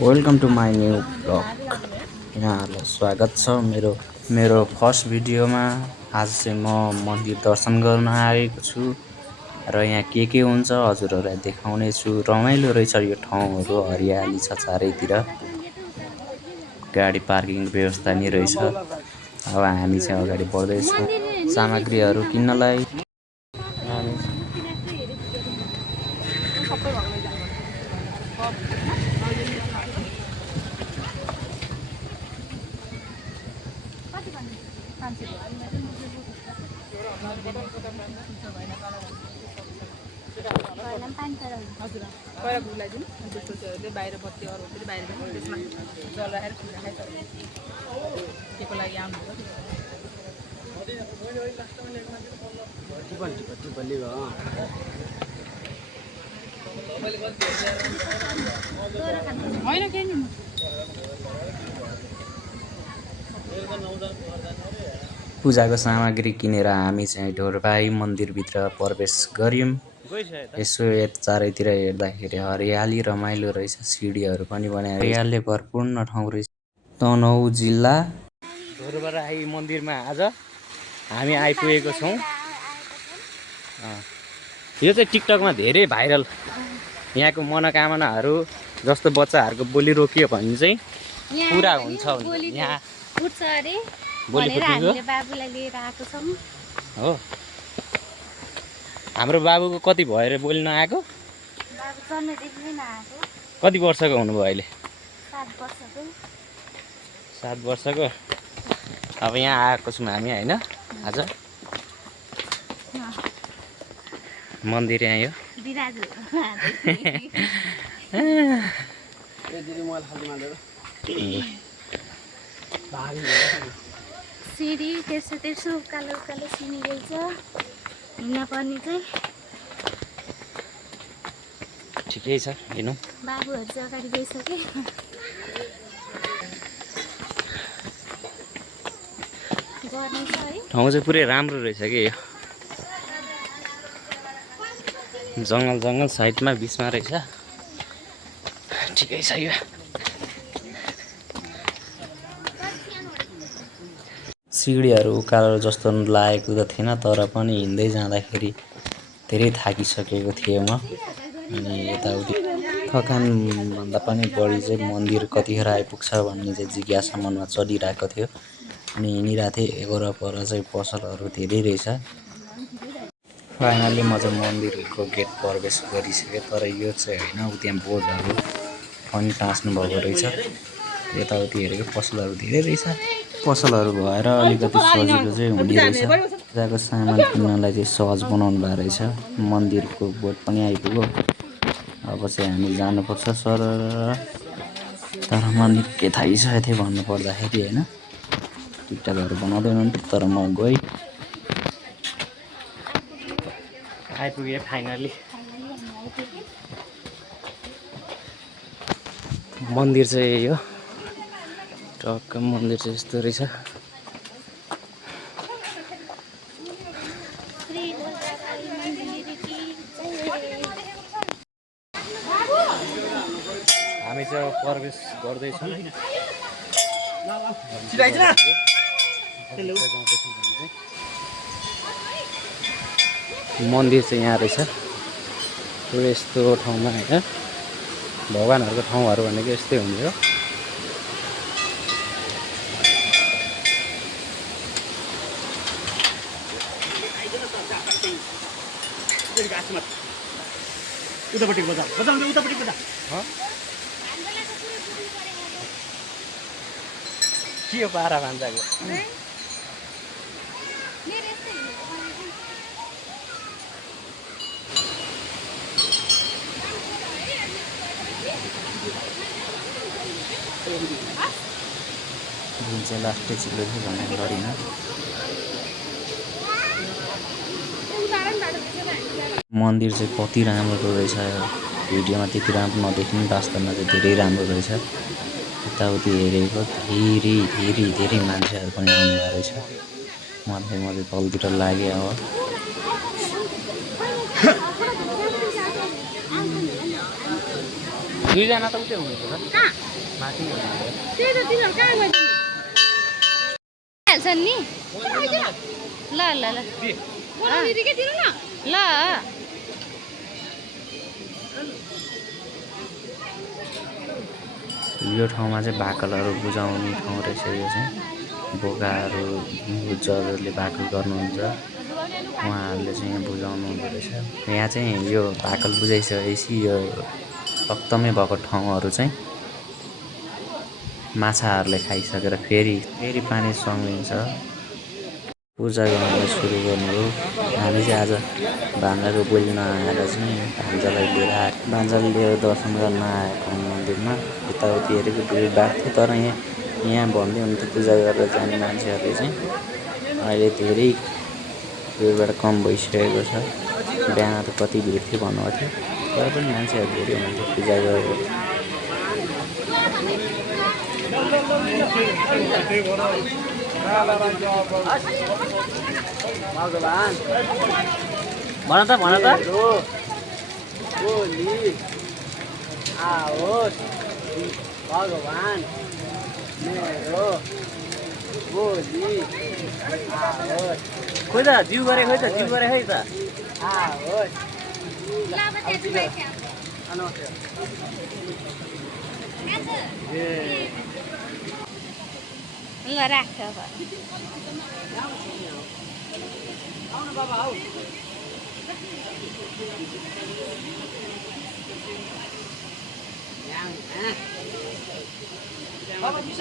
Welcome to my new blog. यहाँहरूलाई स्वागत छ मेरो फर्स्ट भिडियोमा। आज चाहिँ म मन्दिर दर्शन गर्न आएको छु र यहाँ के हुन्छ हजुरहरूलाई देखाउने छु। रमाइलो रहेछ यो ठाउँहरू, हरियाली छ चारैतिर, गाडी पार्किङ व्यवस्था नि रहेछ। अब हामी चाहिँ अगाडि बढ्दैछौँ सामग्रीहरू किन्नलाई। बाहिर बत्ती अरू बाहिर त्यसमा जल राखेर के को लागि आउनुभयो होइन केही नि पूजाको सामग्री किनेर हामी चाहिँ ढोरबाई मन्दिरभित्र प्रवेश गऱ्यौँ। यसो चारैतिर हेर्दाखेरि हरियाली रमाइलो रहेछ, सिडीहरू पनि बनाएर हरियालीले भरपूर्ण ठाउँ रहेछ। तनहुँ जिल्ला ढोरबाई मन्दिरमा आज हामी आइपुगेको छौँ। यो चाहिँ टिकटकमा धेरै भाइरल। यहाँको मनोकामनाहरू जस्तो बच्चाहरूको बोली रोकियो भने चाहिँ पुरा हुन्छ। यहाँ उठ्छ अरे भनेर हामीले बाबुलाई लिएर आएको छौँ। हो, हाम्रो बाबुको कति भयो अरे बोल्न आएको? बाबु जन्मदेखि नै नआएको। कति वर्षको हुनुभयो अहिले? 7 वर्षको। 7 वर्षको। अब यहाँ आएको छौँ हामी होइन आज। मन्दिर यहाँ यो सिडी तेर्सो उकालो उकालो सिनी रहेछ। हिँड्न पर्ने चाहिँ ठिकै छ, हिँडौँ। बाबुहरू चाहिँ अगाडि गइसके। गर्ने छ है। ठाउँ चाहिँ पुरै राम्रो रहेछ कि यो। जङ्गल साइडमा बिचमा रहेछ, ठिकै छ यो। सिडीहरू उकालो जस्तो लागेको त थिएन, तर पनि हिँड्दै जाँदाखेरि धेरै थाकिसकेको थिएँ म। अनि यताउति थकानभन्दा पनि बढी चाहिँ मन्दिर कतिखेर आइपुग्छ भन्ने चाहिँ जिज्ञासा मनमा चलिरहेको थियो। अनि हिँडिरहेको थिएँ, वरपर चाहिँ पसलहरू धेरै रहेछ। फाइनली म चाहिँ मन्दिरको गेट प्रवेश गरिसकेँ, तर यो चाहिँ होइन, उ त्यहाँ बोर्डहरू पनि टाँच्नु भएको रहेछ। यताउति हेरेको पसलहरू धेरै रहेछ। पसलहरू भएर अलिकति सजिलो चाहिँ हुने रहेछ। पूजाको सामान किन्नलाई चाहिँ सहज बनाउनु भएको रहेछ। मन्दिरको बोर्ड पनि आइपुग्यो। अब चाहिँ हामी जानुपर्छ सर। तर म निकै थाकिसकेको थिएँ भन्नुपर्दाखेरि होइन। टिकटकहरू बनाउँदै हुनुहुन्थ्यो, तर म गएँ। आइपुगेँ फाइनली। मन्दिर चाहिँ यो टक्क मन्दिर चाहिँ यस्तो रहेछ। हामी चाहिँ प्रवेश गर्दैछौँ। मन्दिर चाहिँ यहाँ रहेछ, यस्तो ठाउँमा होइन। भगवानहरूको ठाउँहरू भनेको यस्तै हुन्छ। उतापट्टि बजा उतापट्टि बजा के हो पारा भान्जाको? जुन चाहिँ लास्टै चिल्लो थियो भन्ने लडिन। मन्दिर चाहिँ कति राम्रो रहेछ। भिडियोमा त्यति राम्रो नदेखिने, वास्तवमा चाहिँ धेरै राम्रो रहेछ। यताउति हेरेको धेरै मान्छेहरू पनि आउनुभएको रहेछ। म चाहिँ तलतिर लागेँ। अब दुईजना त उतै हुनुहुन्छ त कहाँ माथि हुनुहुन्छ त्यही त तिनीहरू कहाँ गइदिनु हाल्छन् नि ल ल ल ल यो ठाउँमा चाहिँ भाकलहरू बुझाउने ठाउँ रहेछ यो चाहिँ बोकाहरू बुझरहरूले भाकल गर्नुहुन्छ उहाँहरूले चाहिँ यहाँ बुझाउनु हुँदो रहेछ यहाँ चाहिँ यो भाकल बुझाइसकेपछि यो सक्तमै भएको ठाउँहरू चाहिँ माछाहरूले खाइसकेर फेरि पानी सङ्गिन्छ पूजा गर्न सुरु गर्नु हो हामी चाहिँ आज भान्जाको बोल्न आएर चाहिँ भान्जालाई लिएर भान्जाले लिएर दर्शन गर्न आएको मन्दिरमा यताउति हेरेको भिडभाड थियो तर यहाँ भन्दै हुन्थ्यो पूजा गरेर जाने मान्छेहरूले चाहिँ अहिले धेरै भिडभाड कम भइसकेको छ बिहान त कति भिड थियो भन्नुभएको थियो तर पनि मान्छेहरू धेरै हुनुहुन्थ्यो पूजा गरेको भन त भगवान मेरो बोली आओस् खोइ त जिउ गरे खै त आओस् ल राख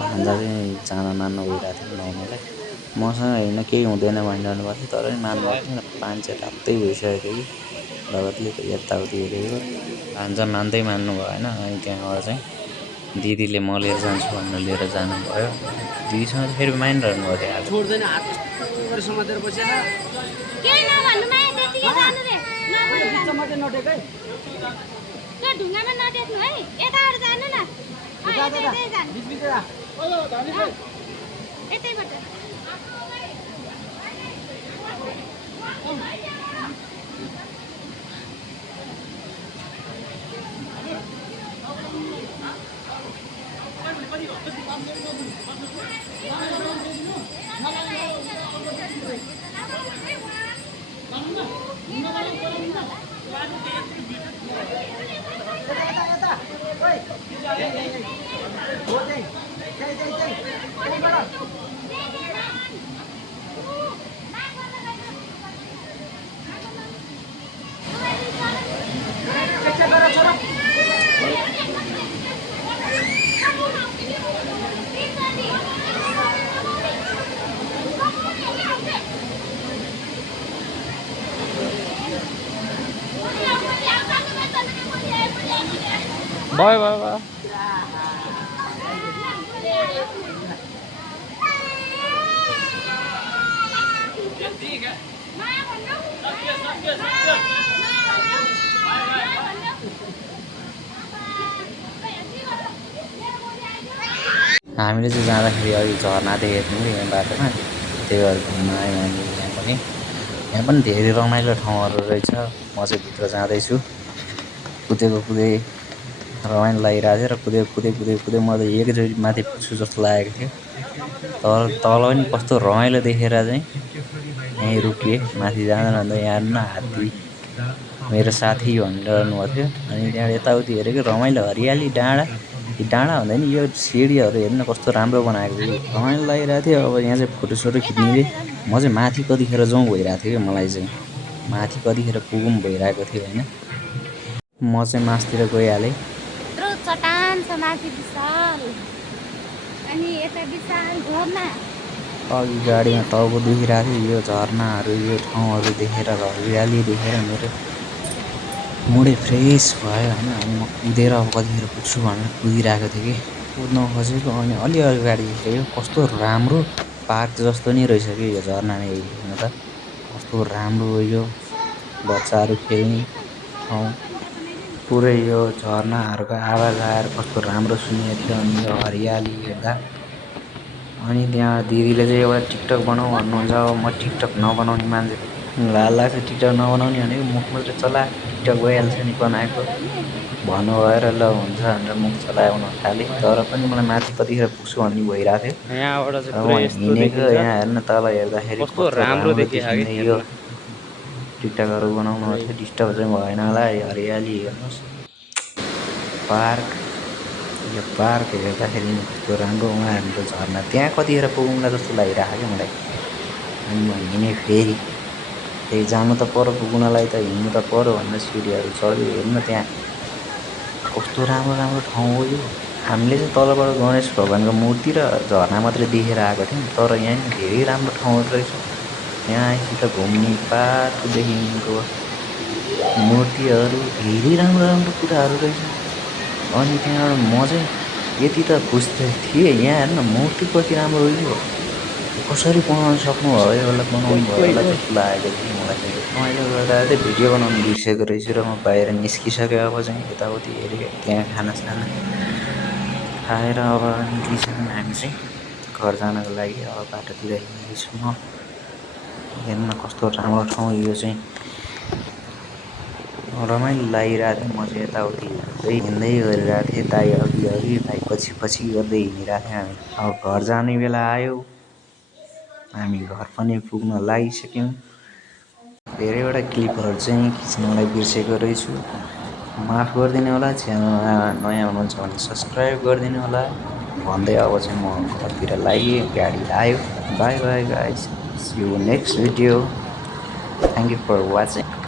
भान्जा चाहिँ चाना मान्नु गइरहेको थियो नुहाउनुलाई मसँग हेर्न केही हुँदैन भनिरहनु भएको थियो तर पनि मान्नुभएको थिएन मान्छे रातै भइसकेको थियो कि लगतले यताउति हेरेको भान्जा मान्दै मान्नु भएन अनि त्यहाँबाट चाहिँ दिदीले म लिएर जान्छु भनेर लिएर जानुभयो दिदीसँग फेरि मानिरहनु भएको थियो आज छोड्दैन हात यस्तो समातेर बसेछ केही नभन्नु माया त्यतिकै जानु रे बिचमा मात्रै नटेकै त्यो ढुङ्गामा नटेक्नु है यताबाट जानु न यतै जानु यतैबाट भयो हामीले चाहिँ जाँदाखेरि अघि झरना देखेको थियौँ यहाँ बाटोमा त्यही भएर घुम्न आयौँ हामी यहाँ पनि धेरै रमाइलो ठाउँहरू रहेछ म चाहिँ भित्र जाँदैछु कुदै रमाइलो लागिरहेको थियो र कुदै म त एकचोटि माथि पुग्छु जस्तो लागेको थियो तर तल पनि कस्तो रमाइलो देखेर चाहिँ यहीँ रोकिएँ माथि जाँदैन भन्दा यहाँ न हात्ती मेरो साथी भनिरहनु भएको थियो अनि त्यहाँबाट यताउति हेरेको रमाइलो हरियाली डाँडा भन्दा नि यो सिँढीहरू हेर्नु कस्तो राम्रो बनाएको थियो रमाइलो लागिरहेको थियो अब यहाँ चाहिँ फोटोसोटो खिच्ने म चाहिँ माथि कतिखेर जाउँ भइरहेको थियो कि मलाई चाहिँ माथि कतिखेर पुगौँ भइरहेको थियो होइन म चाहिँ मासतिर गइहालेँ चट्टान छ माथि विशाल अनि यता विशाल झरना अघि गाडीमा टाउको दुखिरहेको थियो यो झरनाहरू यो ठाउँहरू देखेर हरियाली देखेर मेरो मुडै फ्रेस भयो होइन अनि म कुदेर अब कतिखेर पुग्छु भनेर कुदिरहेको थिएँ कि कुद्न खोजेको अनि अलि अगाडि देखेँ कस्तो राम्रो पार्क जस्तो नि रहेछ कि यो झरना नै हेर्नु त कस्तो राम्रो यो बच्चाहरू खेल्ने ठाउँ पुरै यो झरनाहरूको आवाज आएर कस्तो राम्रो सुनेको थियो अनि यो हरियाली हेर्दा अनि त्यहाँ दिदीले चाहिँ एउटा टिकटक बनाऊ भन्नुहुन्छ अब म टिकटक नबनाउने मान्छे लाज लाग्छ टिकटक नबनाउने भनेको मुख मात्रै चला टिकटक भइहाल्छ नि बनाएको भन्नु भएर ल हुन्छ भनेर मुख चलाउन थालेँ तर पनि मलाई माथि कतिखेर पुग्छु भन्ने भइरहेको थियो यहाँबाट र चाहिँ म पुरै यस्तो हिँडेको देखिन्छ यहाँ हेर्न तल हेर्दाखेरि कस्तो राम्रो देखियो कि यो हेर्न टिकटकहरू बनाउनु थियो डिस्टर्ब चाहिँ भएन होला हरियाली हेर्नुहोस् पार्क यो पार्क हेर्दाखेरि कस्तो राम्रो उहाँहरूको झर्ना त्यहाँ कतिखेर पुगौँला जस्तो लागिरहेको क्या मलाई अनि म हिँडेँ फेरि जानु त पऱ्यो पुग्नलाई त हिँड्नु त पऱ्यो भनेर सिँढीहरू चढ्यो हेर्नु त्यहाँ कस्तो राम्रो राम्रो ठाउँ हो यो हामीले चाहिँ तलबाट गणेश भगवान्को मूर्ति र झरना मात्रै देखेर आएको थियौँ तर यहाँ धेरै राम्रो ठाउँहरू रहेछ यहाँ आएपछि त घुम्ने पार्कदेखिको मूर्तिहरू धेरै राम्रो राम्रो कुराहरू रहेछ अनि त्यहाँबाट म चाहिँ यति त खुस थिएँ यहाँ हेर्न मूर्ति कति राम्रो हो कसरी बनाउन सक्नुभयो होला बनाउनु भयो होला जस्तो लागेको थियो मलाई चाहिँ मैले गर्दा चाहिँ भिडियो बनाउनु बिर्सेको रहेछु र म बाहिर निस्किसकेँ अब चाहिँ यताउति हेरेँ त्यहाँ खानासाना खाएर अब निक्लिसक्यौँ हामी चाहिँ घर जानको लागि अब बाटोतिर हिँड्दैछु म हेर्न कस्तो राम्रो ठाउँ यो चाहिँ रमाइलो लागिरहेको थियो म चाहिँ यताउति हिँड्दै गरिरहेको थिएँ दाइ अघि अघि दाइ पछि पछि गर्दै हिँडिरहेको थियौँ हामी अब घर जाने बेला आयो हामी घर पनि पुग्न लागिसक्यौँ धेरैवटा क्लिपहरू चाहिँ खिच्नलाई बिर्सेको रहेछु माफ गरिदिनु होला च्यानलमा नयाँ हुनुहुन्छ भने सब्सक्राइब गरिदिनु होला भन्दै अब चाहिँ म घरतिर लागेँ गाडी आयो bye bye guys see you next video thank you for watching